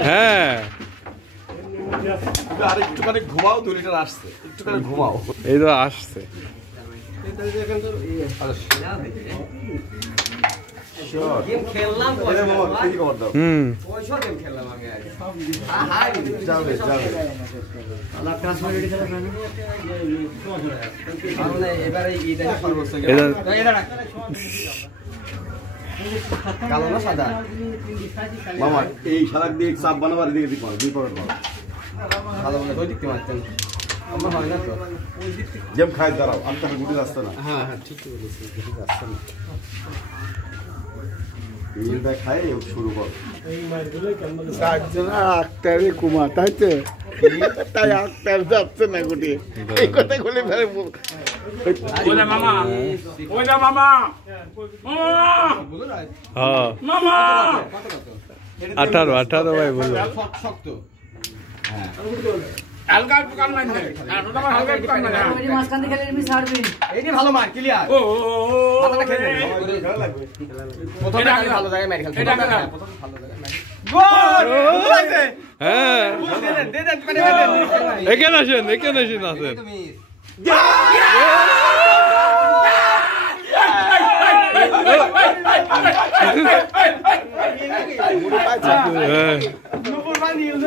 হ্যাঁ আর একটুখানি ঘুমাও, 2 লিটার আসছে, একটুখানি ঘুমাও। এই তো আসছে। কালো না সাদা মামা, এই শালাক দিয়ে চাপ বানাবার দিকে দিক মারো, 2 পকেট মারো ভালো মনে ওই দিকতে মারতেন। আমার হয় না তো গেম খাই, দাঁড়াও আমি তাকে গুটি আসছে না। হ্যাঁ হ্যাঁ ঠিক বলেছি, গুটি আসছে না। এই ভাই খাই শুরু কর। এই মারগুলো কেমন যাচ্ছে না, আক্তারে কুমা তাই তো, তাই আক্তার যাচ্ছে না গুটি। এই কথা বলে ফেলে ওলে মামা, ওলে মামা, হ্যাঁ মামা 18 ভাই বললো। শক্ত হ্যাঁ হালকা একটু কান মারনে, হালকা একটু কান মারনে। ওই মাঝখান থেকে খেলে এমনি ছাড়বেন। এই যে ভালো মার ক্লিয়ার। ও মাথাটা খেলে খেলা লাগবে। প্রথমে আমি ভালো জায়গায় মার খেলছি। এটা না প্রথমে ভালো জায়গায় মার। গোল! গোল আছে। হ্যাঁ দে দেন মানে এখানে আসেন আসেন। তুমি হ্যাঁ নুপুর পানি ইউজ